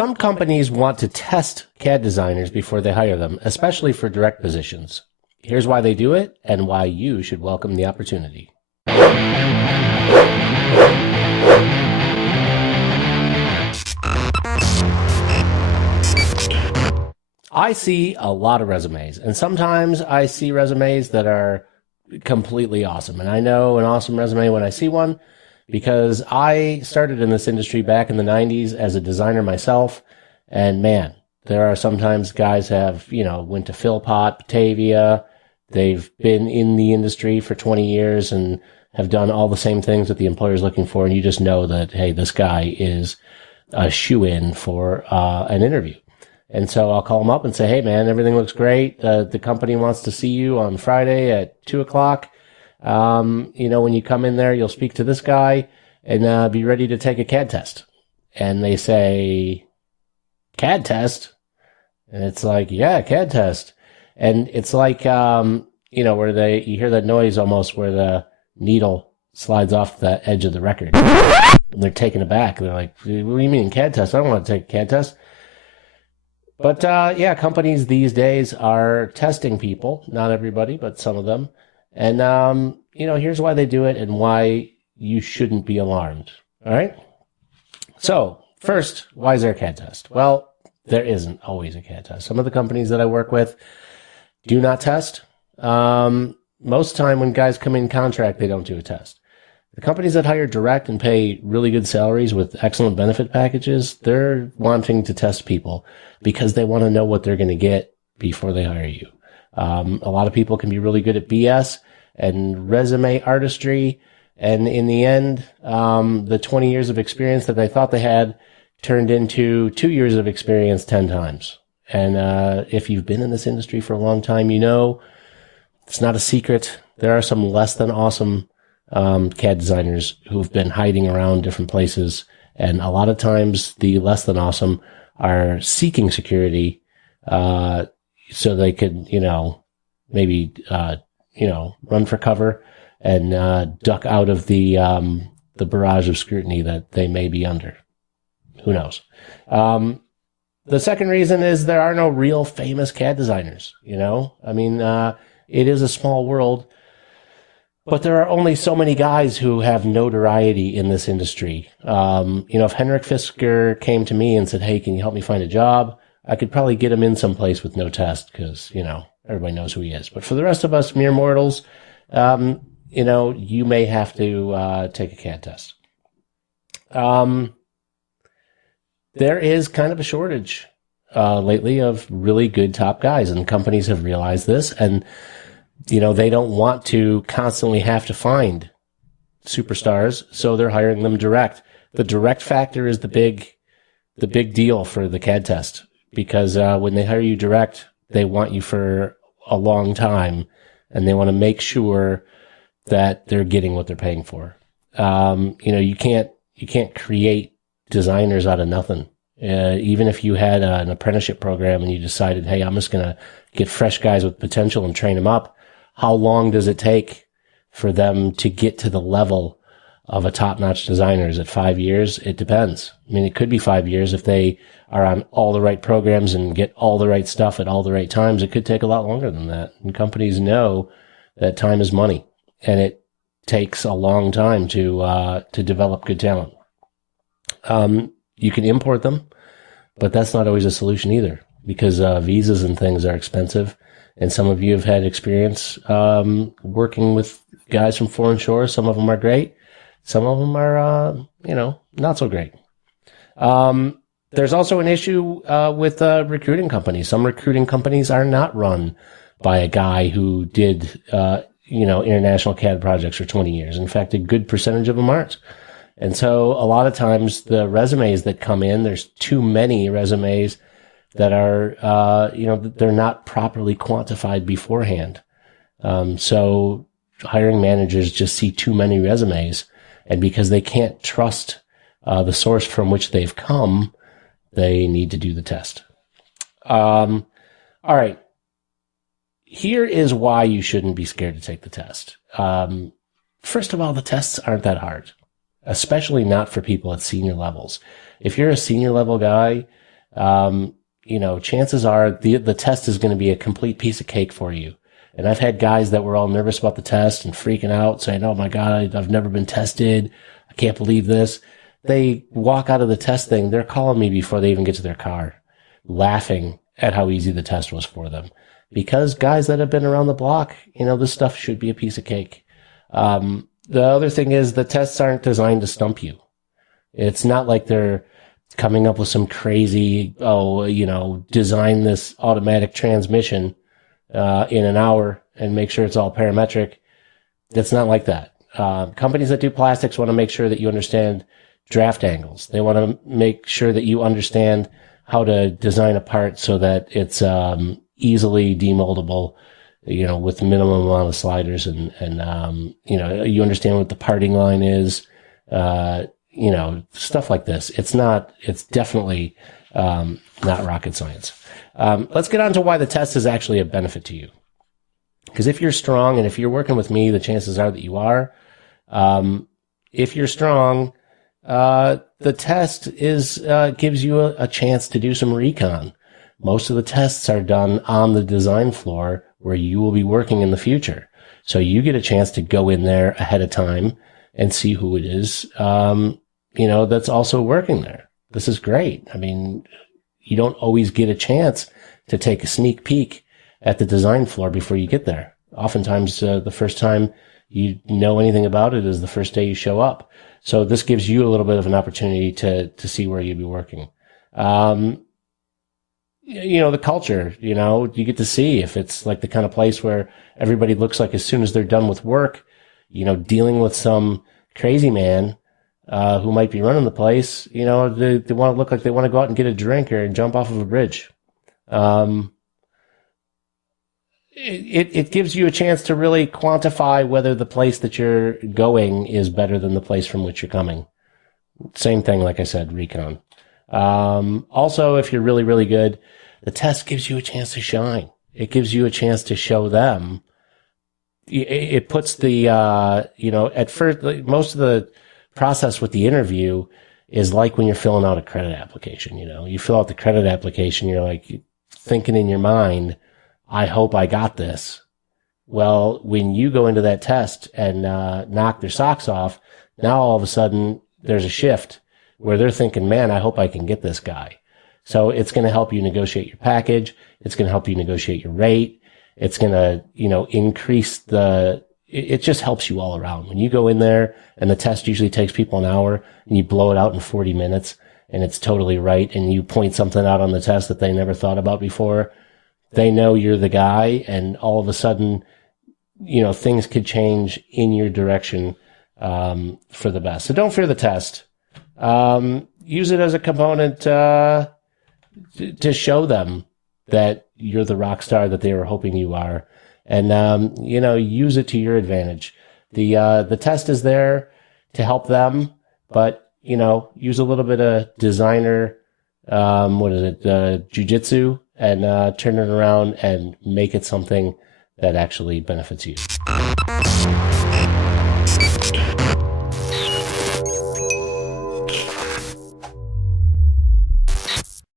Some companies want to test CAD designers before they hire them, especially for direct positions. Here's why they do it and why you should welcome the opportunity. I see a lot of resumes, and sometimes I see resumes that are completely awesome. And I know an awesome resume when I see one because I started in this industry back in the 90s as a designer myself. And man, there are sometimes guys have, went to Philpott, Batavia. They've been in the industry for 20 years and have done all the same things that the employer's looking for. And you just know that, hey, this guy is a shoe-in for an interview. And so I'll call them up and say, hey, man, everything looks great. The company wants to see you on Friday at 2:00. When you come in there, you'll speak to this guy and be ready to take a CAD test. And they say, CAD test? And it's like, yeah, CAD test. And it's like, where you hear that noise almost where the needle slides off the edge of the record. And they're taken aback. They're like, what do you mean CAD test? I don't want to take a CAD test. But, companies these days are testing people. Not everybody, but some of them. And, here's why they do it and why you shouldn't be alarmed. All right? So, first, why is there a CAD test? Well, there isn't always a CAD test. Some of the companies that I work with do not test. Most time when guys come in contract, they don't do a test. The companies that hire direct and pay really good salaries with excellent benefit packages, they're wanting to test people because they want to know what they're going to get before they hire you. A lot of people can be really good at BS and resume artistry. And in the end, the 20 years of experience that they thought they had turned into 2 years of experience 10 times. And if you've been in this industry for a long time, it's not a secret. There are some less than awesome CAD designers who've been hiding around different places. And a lot of times the less than awesome are seeking security so they could, maybe, run for cover and duck out of the barrage of scrutiny that they may be under. Who knows? The second reason is there are no real famous CAD designers, it is a small world, but there are only so many guys who have notoriety in this industry. If Henrik Fisker came to me and said, hey, can you help me find a job? I could probably get him in someplace with no test because, everybody knows who he is. But for the rest of us mere mortals, you may have to take a CAD test. There is kind of a shortage lately of really good top guys, and companies have realized this, and they don't want to constantly have to find superstars, so they're hiring them direct. The direct factor is the big deal for the CAD test, because when they hire you direct, they want you for a long time, and they want to make sure that they're getting what they're paying for. You can't create designers out of nothing. Even if you had an apprenticeship program and you decided, hey, I'm just going to get fresh guys with potential and train them up, how long does it take for them to get to the level of a top-notch designer? Is it 5 years? It depends. It could be 5 years if they are on all the right programs and get all the right stuff at all the right times. It could take a lot longer than that. And companies know that time is money, and it takes a long time to develop good talent. You can import them, but that's not always a solution either, because visas and things are expensive. And some of you have had experience working with guys from foreign shores. Some of them are great. Some of them are, not so great. There's also an issue with recruiting companies. Some recruiting companies are not run by a guy who did, international CAD projects for 20 years. In fact, a good percentage of them aren't. And so a lot of times the resumes that come in, there's too many resumes that are, they're not properly quantified beforehand. So hiring managers just see too many resumes, and because they can't trust the source from which they've come, they need to do the test. All right. Here is why you shouldn't be scared to take the test. First of all, the tests aren't that hard, especially not for people at senior levels. If you're a senior level guy Chances are the test is going to be a complete piece of cake for you. And I've had guys that were all nervous about the test and freaking out, saying, "Oh my God, I've never been tested. I can't believe this." They walk out of the test thing. They're calling me before they even get to their car, laughing at how easy the test was for them. Because guys that have been around the block, this stuff should be a piece of cake. The other thing is the tests aren't designed to stump you. It's not like they're coming up with some crazy, design this automatic transmission in an hour and make sure it's all parametric. It's not like that. Companies that do plastics want to make sure that you understand draft angles. They want to make sure that you understand how to design a part so that it's easily demoldable, with minimum amount of sliders and you understand what the parting line is, stuff like this. It's definitely not rocket science. Let's get on to why the test is actually a benefit to you. Because if you're strong and if you're working with me, the chances are that you are. If you're strong, the test gives you a chance to do some recon. Most of the tests are done on the design floor where you will be working in the future. So you get a chance to go in there ahead of time and see who it is, that's also working there. This is great. I mean, you don't always get a chance to take a sneak peek at the design floor before you get there. Oftentimes, the first time you know anything about it is the first day you show up. So this gives you a little bit of an opportunity to see where you'll be working. The culture, you get to see if it's like the kind of place where everybody looks like as soon as they're done with work, dealing with some crazy man who might be running the place, they want to look like they want to go out and get a drink or jump off of a bridge. It gives you a chance to really quantify whether the place that you're going is better than the place from which you're coming. Same thing, like I said, recon. Also, if you're really, really good, the test gives you a chance to shine. It gives you a chance to show them. It puts the, at first, most of the process with the interview is like when you're filling out a credit application. You fill out the credit application, you're like thinking in your mind, I hope I got this. Well, when you go into that test and knock their socks off, now all of a sudden there's a shift where they're thinking, man, I hope I can get this guy. So it's going to help you negotiate your package. It's going to help you negotiate your rate. It's going to, increase it just helps you all around. When you go in there and the test usually takes people an hour and you blow it out in 40 minutes and it's totally right and you point something out on the test that they never thought about before, they know you're the guy, and all of a sudden, things could change in your direction for the best. So don't fear the test. Use it as a component to show them that you're the rock star that they were hoping you are, and use it to your advantage. The test is there to help them, but use a little bit of designer, jujitsu, and turn it around and make it something that actually benefits you.